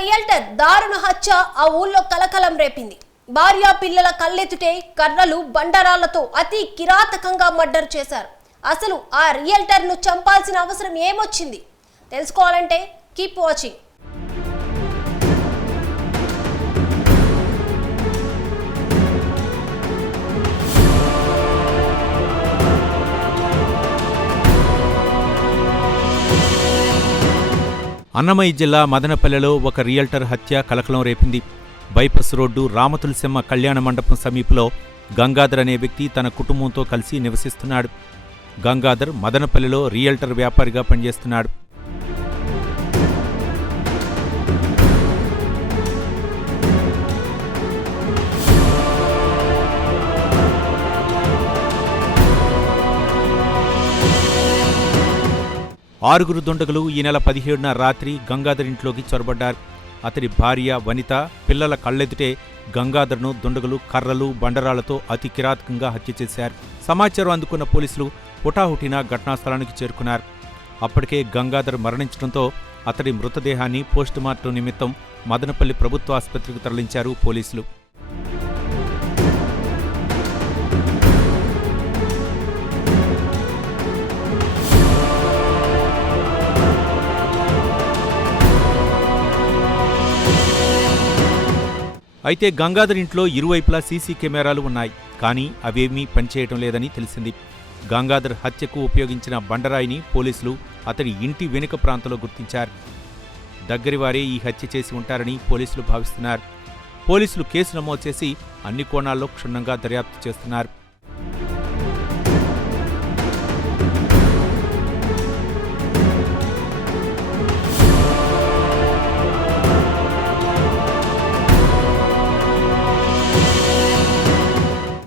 Realtor దారుణ హత్య ఆ ఊళ్ళో కలకలం రేపింది. భార్య పిల్లల కళ్ళెత్తుటే కర్రలు బండరాళ్లతో అతి కిరాతకంగా మర్డర్ చేశారు. అసలు ఆ రియల్టర్ ను చంపాల్సిన అవసరం ఏమొచ్చింది? తెలుసుకోవాలంటే కీప్ వాచింగ్. అన్నమయ్య జిల్లా మదనపల్లెలో ఒక రియల్టర్ హత్య కలకలం రేపింది. బైపాస్ రోడ్డు రామతులసమ్మ కళ్యాణ మండపం సమీపంలో గంగాధర్ అనే వ్యక్తి తన కుటుంబంతో కలిసి నివసిస్తున్నాడు. గంగాధర్ మదనపల్లెలో రియల్టర్ వ్యాపారిగా పనిచేస్తున్నాడు. ఆరుగురు దుండగులు ఈ నెల 17న రాత్రి గంగాధర్ ఇంట్లోకి చొరబడ్డారు. అతడి భార్య వనిత, పిల్లల కళ్ళెదుటే గంగాధర్ను దుండగులు కర్రలు బండరాళ్లతో అతి కిరాతకంగా హత్య చేశారు. సమాచారం అందుకున్న పోలీసులు హుటాహుటిన ఘటనాస్థలానికి చేరుకున్నారు. అప్పటికే గంగాధర్ మరణించడంతో అతడి మృతదేహాన్ని పోస్టుమార్టం నిమిత్తం మదనపల్లి ప్రభుత్వ ఆసుపత్రికి తరలించారు పోలీసులు. అయితే గంగాధర్ ఇంట్లో ఇరువైపులా సీసీ కెమెరాలు ఉన్నాయి. కానీ అవేమీ పనిచేయటం లేదని తెలిసింది. గంగాధర్ హత్యకు ఉపయోగించిన బండరాయిని పోలీసులు అతడి ఇంటి వెనుక ప్రాంతంలో గుర్తించారు. దగ్గరివారే ఈ హత్య చేసి ఉంటారని పోలీసులు భావిస్తున్నారు. పోలీసులు కేసు నమోదు చేసి అన్ని కోణాల్లో క్షుణ్ణంగా దర్యాప్తు చేస్తున్నారు.